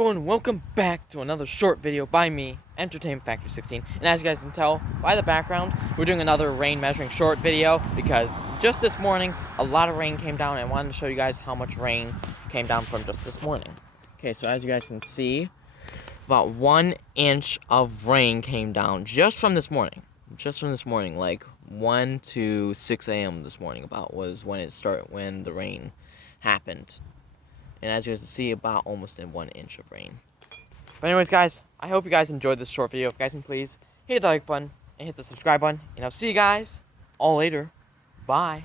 everyone, welcome back to another short video by me, Entertainment Factory 16. And as you guys can tell by the background, we're doing another rain measuring short video because just this morning, a lot of rain came down and I wanted to show you guys how much rain came down from just this morning. Okay, so as you guys can see, about 1 inch of rain came down just from this morning. Like 1 to 6 a.m. this morning about was when the rain happened. And as you guys can see, about almost in 1 inch of rain. But anyways, guys, I hope you guys enjoyed this short video. If you guys can please hit the like button and hit the subscribe button. And I'll see you guys all later. Bye.